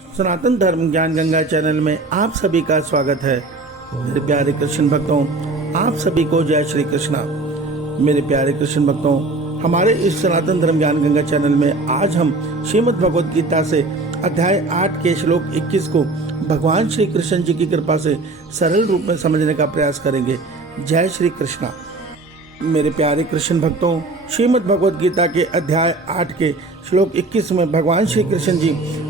सनातन धर्म ज्ञान गंगा चैनल में आप सभी का स्वागत है। मेरे प्यारे कृष्ण भक्तों, आप सभी को जय श्री कृष्णा। मेरे प्यारे कृष्ण भक्तों, हमारे इस सनातन धर्म ज्ञान गंगा चैनल में आज हम श्रीमद् भगवद गीता से अध्याय 8 के श्लोक 21 को भगवान श्री कृष्ण जी की कृपा से सरल रूप में समझने का प्रयास करेंगे। जय श्री कृष्णा। मेरे प्यारे कृष्ण भक्तों, श्रीमद् भगवद गीता के अध्याय 8 के श्लोक 21 में भगवान श्री कृष्ण जी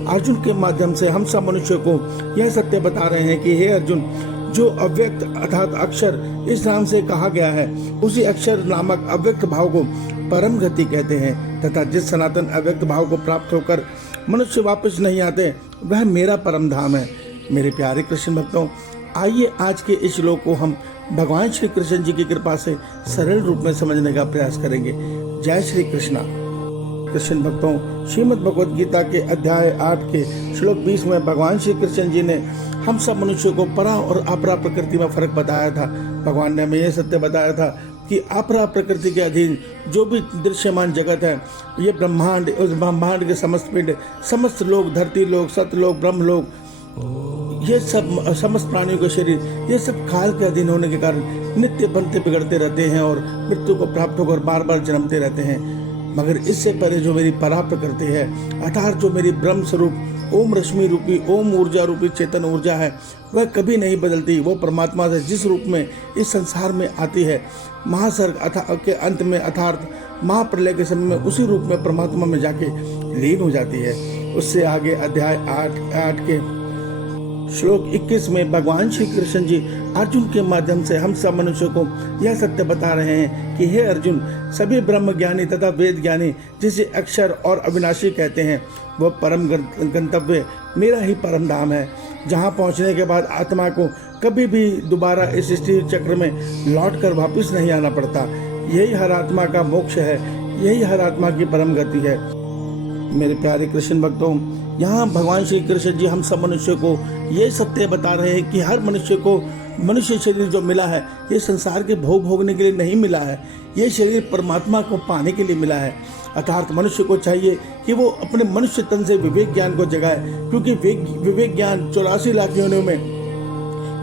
अर्जुन के माध्यम से हम सब मनुष्यों को यह सत्य बता रहे हैं कि हे अर्जुन, जो अव्यक्त अर्थात अक्षर इस नाम से कहा गया है, उसी अक्षर नामक अव्यक्त भाव को परम गति कहते हैं तथा जिस सनातन अव्यक्त भाव को प्राप्त होकर मनुष्य वापस नहीं आते, वह मेरा परम धाम है। मेरे प्यारे कृष्ण भक्तों, आइए आज के इस श्लोक को हम भगवान श्री कृष्ण जी की कृपा से सरल रूप में समझने का प्रयास करेंगे। जय श्री कृष्णा। कृष्ण भक्तों, श्रीमद् भगवद गीता के अध्याय 8 के श्लोक 20 में भगवान श्री कृष्ण जी ने हम सब मनुष्यों को परा और अपरा प्रकृति में फर्क बताया था। भगवान ने हमें यह सत्य बताया था कि अपरा प्रकृति के अधीन जो भी दृश्यमान जगत है, ये ब्रह्मांड, उस ब्रह्मांड के समस्त पिंड, समस्त लोग, धरती लोग, सतलोक, ब्रह्मलोक, ये सब समस्त प्राणियों के शरीर, ये सब काल के अधीन होने के कारण नित्य बनते बिगड़ते रहते हैं और मृत्यु को प्राप्त होकर बार बार जन्मते रहते हैं। मगर इससे पहले जो मेरी परा प्रकृति है, अर्थात जो मेरी ब्रह्म स्वरूप ओम रश्मि रूपी, ओम ऊर्जा रूपी चेतन ऊर्जा है, वह कभी नहीं बदलती। वो परमात्मा से जिस रूप में इस संसार में आती है, महासर्ग के अंत में अर्थात महाप्रलय के समय में उसी रूप में परमात्मा में जाके लीन हो जाती है। उससे आगे अध्याय 8 के श्लोक 21 में भगवान श्री कृष्ण जी अर्जुन के माध्यम से हम सब मनुष्यों को यह सत्य बता रहे हैं कि हे अर्जुन, सभी ब्रह्म ज्ञानी तथा वेद ज्ञानी जिसे अक्षर और अविनाशी कहते हैं, वह परम गंतव्य मेरा ही परम धाम है, जहाँ पहुँचने के बाद आत्मा को कभी भी दोबारा इस सृष्टि चक्र में लौट कर वापिस नहीं आना पड़ता। यही हर आत्मा का मोक्ष है, यही हर आत्मा की परम गति है। मेरे प्यारे कृष्ण भक्तों, यहाँ भगवान श्री कृष्ण जी हम सब मनुष्यों को ये सत्य बता रहे हैं कि हर मनुष्य को मनुष्य शरीर जो मिला है, ये संसार के भोग भोगने के लिए नहीं मिला है, ये शरीर परमात्मा को पाने के लिए मिला है। अर्थात मनुष्य को चाहिए कि वो अपने मनुष्य तन से विवेक ज्ञान को जगाए, क्योंकि विवेक ज्ञान 84 लाख योनियों में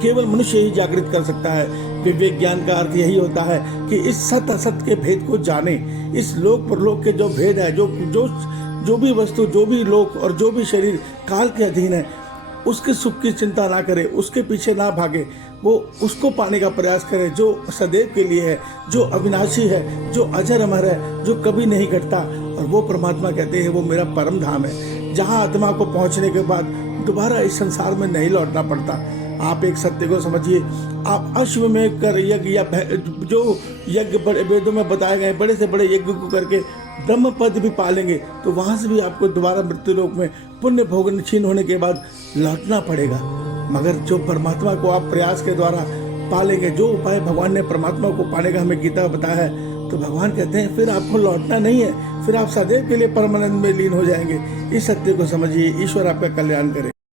केवल मनुष्य ही जागृत कर सकता है। विवेक ज्ञान का अर्थ यही होता है कि इस सत असत के भेद को जाने, इस लोक परलोक के जो भेद है, जो भी वस्तु, जो भी लोक और जो भी शरीर काल के अधीन है, उसके सुख की चिंता ना करे, उसके पीछे ना भागे, वो उसको पाने का प्रयास करे जो सदैव के लिए है, जो अविनाशी है, जो अजर अमर है, जो कभी नहीं घटता। और वो परमात्मा कहते हैं वो मेरा परम धाम है, जहाँ आत्मा को पहुँचने के बाद दोबारा इस संसार में नहीं लौटना पड़ता। आप एक सत्य को समझिए, आप अश्वमेध कर यज्ञ या जो यज्ञ बड़े वेदों में बताए गए बड़े से बड़े यज्ञ को करके ब्रह्म पद भी पालेंगे, तो वहाँ से भी आपको दोबारा मृत्यु लोक में पुण्य भोग क्षीण होने के बाद लौटना पड़ेगा। मगर जो परमात्मा को आप प्रयास के द्वारा पालेंगे, जो उपाय भगवान ने परमात्मा को पाने का हमें गीता बताया है, तो भगवान कहते हैं फिर आपको लौटना नहीं है, फिर आप सदैव के लिए परमानंद में लीन हो जाएंगे। इस सत्य को समझिए। ईश्वर आपका कल्याण करे।